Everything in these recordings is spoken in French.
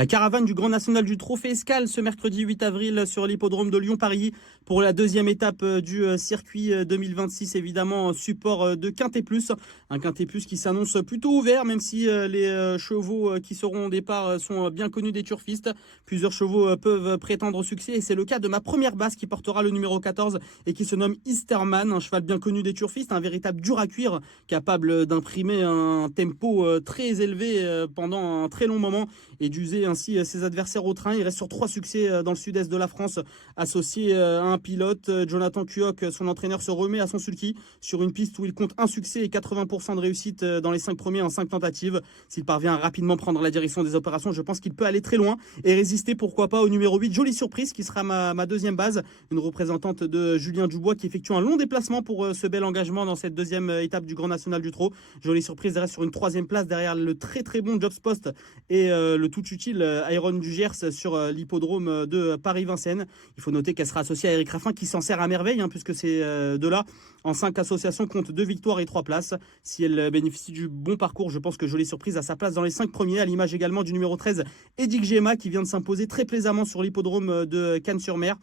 La caravane du Grand National du Trot fait escale ce mercredi 8 avril sur l'hippodrome de Lyon-Paris pour la deuxième étape du circuit 2026, évidemment support de Quintet Plus. Un Quintet Plus qui s'annonce plutôt ouvert, même si les chevaux qui seront au départ sont bien connus des turfistes. Plusieurs chevaux peuvent prétendre au succès et c'est le cas de ma première base qui portera le numéro 14 et qui se nomme Easterman, un cheval bien connu des turfistes, un véritable dur à cuire, capable d'imprimer un tempo très élevé pendant un très long moment et d'user ainsi ses adversaires au train. Il reste sur 3 succès dans le sud-est de la France, associé à un pilote. Jonathan Cuoc, son entraîneur, se remet à son sulky sur une piste où il compte un succès et 80% de réussite dans les 5 premiers en 5 tentatives. S'il parvient à rapidement prendre la direction des opérations, je pense qu'il peut aller très loin et résister pourquoi pas au numéro 8, Jolie Surprise, qui sera ma deuxième base, une représentante de Julien Dubois qui effectue un long déplacement pour ce bel engagement dans cette deuxième étape du Grand National du Trot. Jolie Surprise reste sur une 3e place derrière le très très bon Jobs Post et le tout utile Iron du Gers sur l'hippodrome de Paris-Vincennes. Il faut noter qu'elle sera associée à Eric Raffin qui s'en sert à merveille, puisque ces deux-là, en 5 associations, comptent 2 victoires et 3 places. Si elle bénéficie du bon parcours, je pense que Jolie Surprise a sa place dans les 5 premiers, à l'image également du numéro 13, Edic Gemma, qui vient de s'imposer très plaisamment sur l'hippodrome de Cannes-sur-Mer.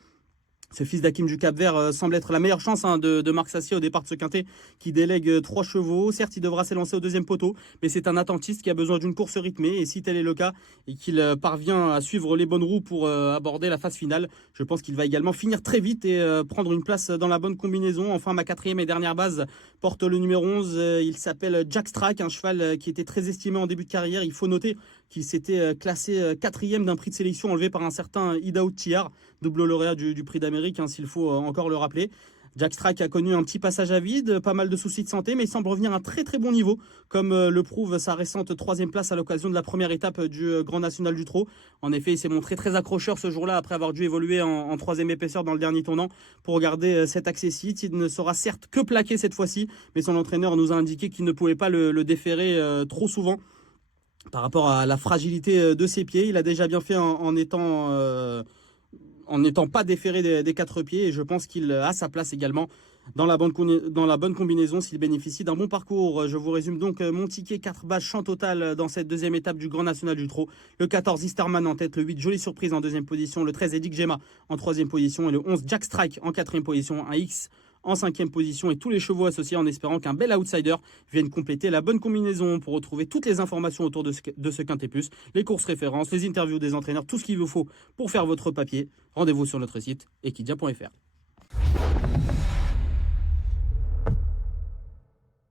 Ce fils d'Hakim du Cap-Vert semble être la meilleure chance de Marc Sassier au départ de ce quintet qui délègue 3 chevaux. Certes, il devra s'élancer au deuxième poteau, mais c'est un attentiste qui a besoin d'une course rythmée. Et si tel est le cas et qu'il parvient à suivre les bonnes roues pour aborder la phase finale, je pense qu'il va également finir très vite et prendre une place dans la bonne combinaison. Enfin, ma 4e et dernière base porte le numéro 11. Il s'appelle Jack Strack, un cheval qui était très estimé en début de carrière. Il faut noter qu'il s'était classé 4e d'un prix de sélection enlevé par un certain Idaho Tiar, double lauréat du prix d'Amérique, s'il faut encore le rappeler. Jack Strack a connu un petit passage à vide, pas mal de soucis de santé, mais il semble revenir à un très très bon niveau, comme le prouve sa récente 3e place à l'occasion de la première étape du Grand National du Trot. En effet, il s'est montré très accrocheur ce jour-là, après avoir dû évoluer en 3e épaisseur dans le dernier tournant pour garder cet accessite. Il ne sera certes que plaqué cette fois-ci, mais son entraîneur nous a indiqué qu'il ne pouvait pas le déférer trop souvent par rapport à la fragilité de ses pieds. Il a déjà bien fait en n'étant pas déféré des 4 pieds, et je pense qu'il a sa place également dans la bonne combinaison s'il bénéficie d'un bon parcours. Je vous résume donc mon ticket 4 bases champ total dans cette deuxième étape du Grand National du Trot. Le 14 Easterman en tête, le 8 Jolie Surprise en 2e position, le 13 Edic Gemma en 3e position et le 11 Jack Strike en 4e position, un X en 5e position et tous les chevaux associés, en espérant qu'un bel outsider vienne compléter la bonne combinaison. Pour retrouver toutes les informations autour de ce Quintet Plus, les courses références, les interviews des entraîneurs, tout ce qu'il vous faut pour faire votre papier, rendez-vous sur notre site equidia.fr.